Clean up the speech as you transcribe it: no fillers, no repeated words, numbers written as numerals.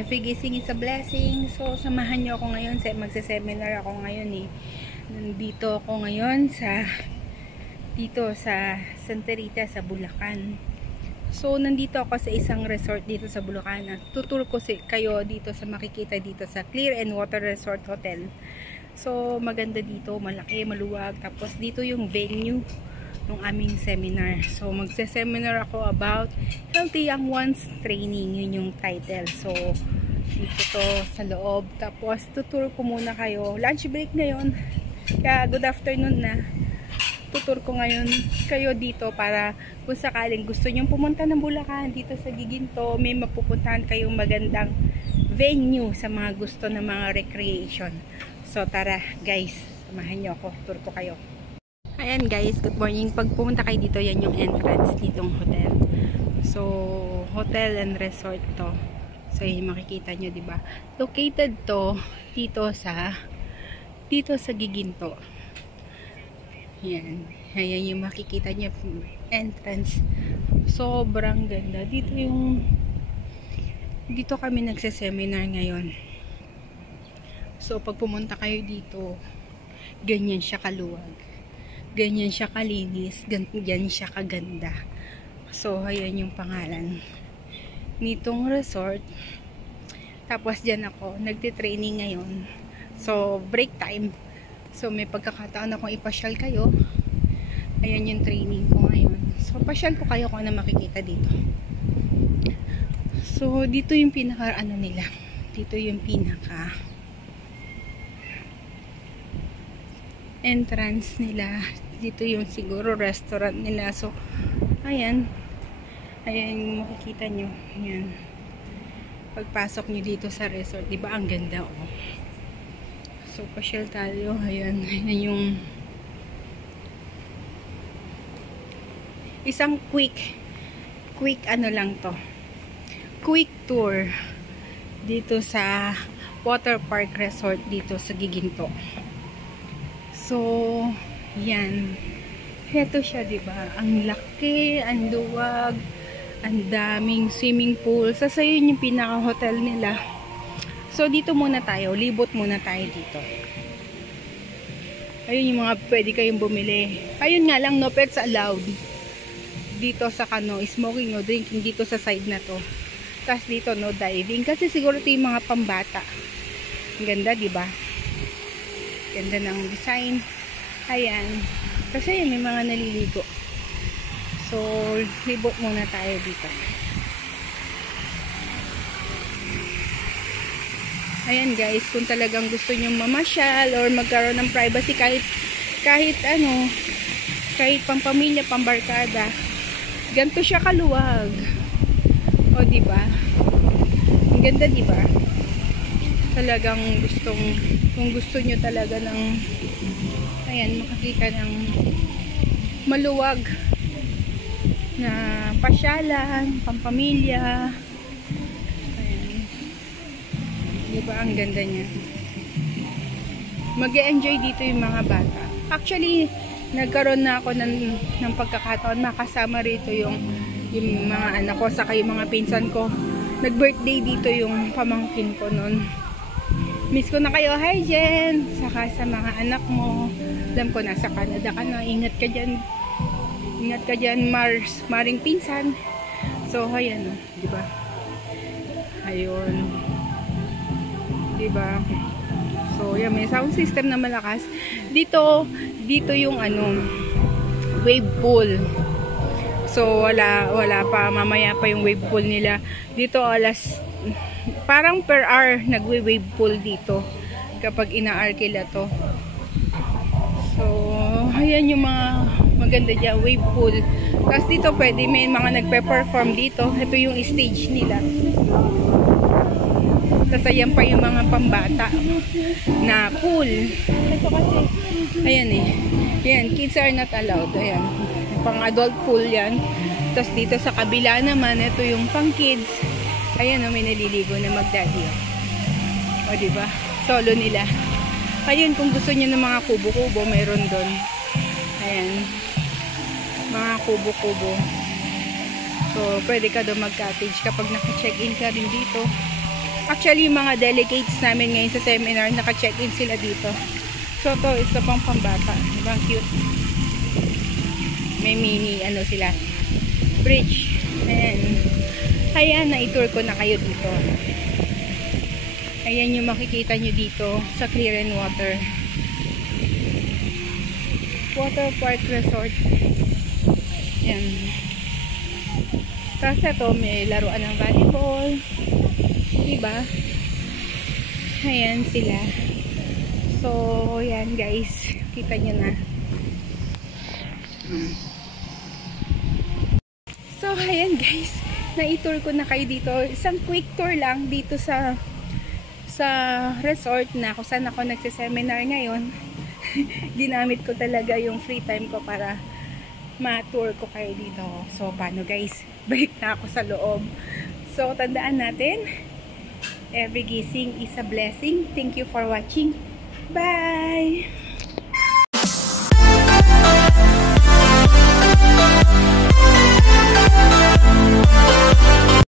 every gising is a blessing. So, samahan nyo ako ngayon. Magse-seminar ako ngayon eh. Nandito ako ngayon dito sa Santa Rita sa Bulacan. So, nandito ako sa isang resort dito sa Bulacan. Tutur ko kayo dito sa makikita dito sa Clear and Water Resort Hotel. So, maganda dito. Malaki, maluwag. Tapos, dito yung venue ng aming seminar. So, magse-seminar ako about Healthy Young Ones Training. Yun yung title. So, dito to sa loob. Tapos, tutur ko muna kayo. Lunch break ngayon. Kaya, good afternoon na. Tutur ko ngayon kayo dito para kung sakaling gusto nyong pumunta ng Bulacan dito sa Giginto, may mapupuntahan kayong magandang venue sa mga gusto ng mga recreation. So, tara guys. Samahan nyo ako. Tour ko kayo. Ayan guys, good morning. Pag pumunta kayo dito, yan yung entrance ditong hotel. So, hotel and resort to. So, yun makikita nyo, diba? Located to dito sa Giginto. Yan. Ayan yung makikita nyo entrance. Sobrang ganda. Dito kami nagse-seminar ngayon. So, pag pumunta kayo dito, ganyan siya kaluwag. Ganyan siya kalinis, ganyan siya kaganda. So, ayan yung pangalan nitong resort. Tapos dyan ako, nagtitraining ngayon. So, break time. So, may pagkakataon akong ipasyal kayo. Ayan yung training ko ngayon. So, pasyal ko kayo kung ano makikita dito. So, dito yung pinaka, nila. Dito yung pinaka entrance nila. Dito yung siguro restaurant nila. So, ayan. Ayan yung makikita nyo. Ayan. Pagpasok nyo dito sa resort, diba ang ganda oh. So, pasyal tayo. Ayan. Ayan yung isang quick lang to. Quick tour dito sa water park resort dito sa Giginto. So, yan. Heto siya, diba? Ang laki, ang luwag, ang daming swimming pool. Sa yun yung pinaka-hotel nila. So, dito muna tayo. Libot muna tayo dito. Ayun yung mga pwede kayong bumili. Ayun nga lang, no pets allowed. Dito sa smoking o drinking dito sa side na to. Tapos dito, no diving. Kasi siguro ito yung mga pambata. Ang ganda, diba? Ganda ng design. Ayan. Kasi may mga naliligo. So, libot muna tayo dito. Ayan guys, kung talagang gusto nyong mamasyal or magkaroon ng privacy kahit pampamilya, pambarkada. Ganito siya kaluwag. O, diba? Ang ganda, diba? Talagang kung gusto nyo talaga ng ayan, makakita ng maluwag na pasyalan, pampamilya. Ayan. Diba ang ganda niya? Mag-e-enjoy dito yung mga bata. Actually, nagkaroon na ako ng pagkakataon makasama rito yung mga anak ko saka yung mga pinsan ko. Nag-birthday dito yung pamangkin ko noon. Miss ko na kayo. Hi Jen! Saka sa mga anak mo. Alam ko nasa Canada ka na. Ingat ka dyan. Ingat ka dyan, maring pinsan. So, ayan o. Diba? Ayun. Diba? So, yan. May sound system na malakas. Dito yung wave pool. So, wala pa. Mamaya pa yung wave pool nila. Dito parang per hour nagwe-wave pool dito kapag ina-arkila to. So, ayan yung mga maganda dyan, wave pool. Tapos dito pwede, may mga nagpe-perform dito. Ito yung stage nila. Tapos ayan pa yung mga pambata na pool. Ito kasi, ayan eh. Ayan, kids are not allowed. Ayan, pang adult pool yan. Tapos dito sa kabila naman, ito yung pang kids. Ayan o, may naliligo na magdaddy. O, diba? Solo nila. Ayun, kung gusto niyo ng mga kubo-kubo, mayroon doon. Ayan. Mga kubo-kubo. So, pwede ka doon mag-cottage kapag naka-check-in ka rin dito. Actually, yung mga delegates namin ngayon sa seminar, naka-check-in sila dito. So, to, isa pang pambata. Diba? Cute. May mini, ano sila, bridge. Ayan. Ayan, na-tour ko na kayo dito. Ayan yung makikita nyo dito sa Clear and Water. Water Park Resort. Ayan. Tapos ito, may laruan ng volleyball. Diba? Ayan sila. So, ayan guys. Kita nyo na. So, ayan guys. Na-tour ko na kayo dito. Isang quick tour lang dito sa resort na kung saan ako nagsiseminar ngayon. Ginamit ko talaga yung free time ko para ma-tour ko kayo dito. So, paano guys? Balik na ako sa loob. So, tandaan natin, every gising is a blessing. Thank you for watching. Bye!